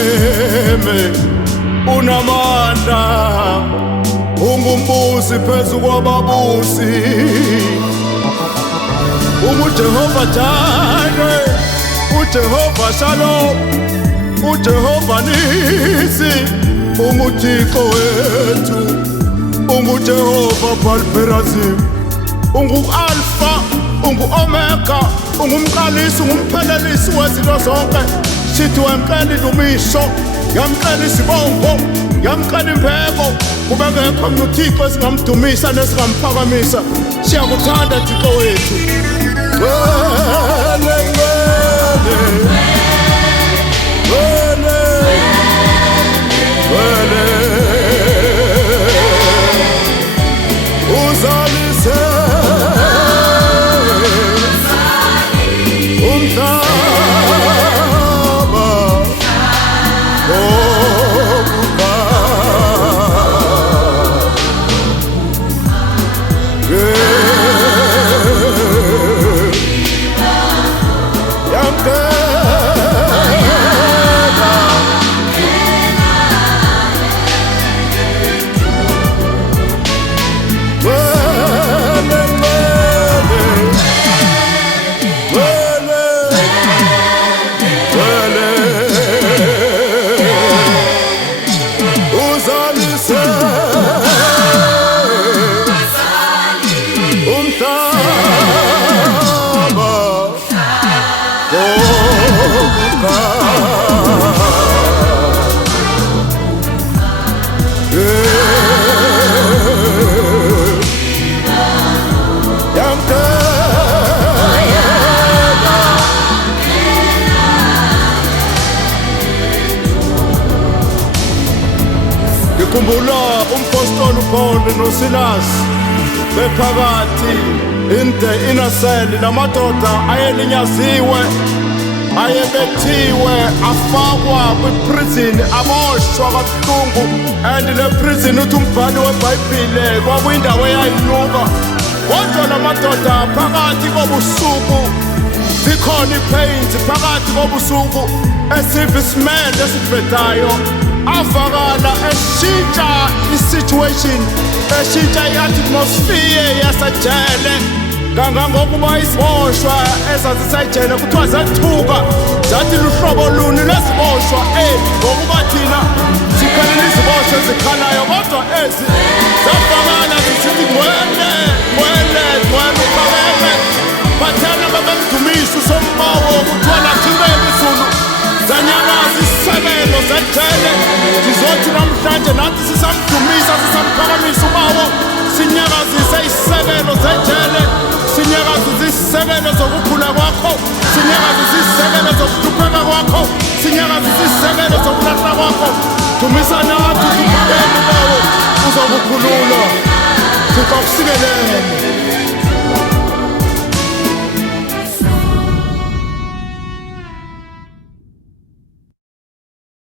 umeme unamandla, ungumbusi phezu kwababusi, unguJehova Jireh, uJehova Shalom, uJehova Nisi, unguThixo wethu, unguJehova Baal-perazim, ungu-Alpha, ungu-Omega, ungumqalisi, ungumphelelisi wezinto zonke. Sithi wamkela indumiso, yamkela isibongo, yamkela impeko. Kube ngekho omnye uThixo esingamdumisa nesingamphakamisa. Siyakuthanda Thixo wethu. Wele, wele, wele, uzalise Ngikhumbula umpostoli uPaul noSilas bephakathi in the inner cell. Lamadoda ayelinyaziwe, ayebethiwe, afakwa kwiprison, aboshwa kabuhlungu. And le prison uthi umbhali weBhayibhile kwakuyindawo eyayinuka. Kodwa lamadoda phakathi kobusuku zikhona ipains, phakathi kobusuku esiva isimende esibhedayo avakala eshintsha isituation, eshintsha i-atmosphere yasejele. Kangangokuba iziboshwa ezazisejele kuthiwa zathuka zathi luhlobo luni lweziboshwa ngokuba thina sikhalela iziboshwa ezikhalayo, kodwa ezi zavakala zisithi ngwele, ngwele, ngwele uqabele. Bathana babemdumisa uSombawo kuthiwa lathibele izulu zanyakaza isisebelo zejele. Zizothi namhlanje nathi sisamdumisa, sisamphakamisa uBawo, sinyakazise isisebelo zejele, sinyakazise isisebelo zokukhula kwakho, sinyakazise isisebelo zokuhlupheka kwakho, sinyakazise isisebelo zokulahla kwakho. Dumisa nathi uSuphakeme uBawo, uzokukhulula. Thixo akusikelele.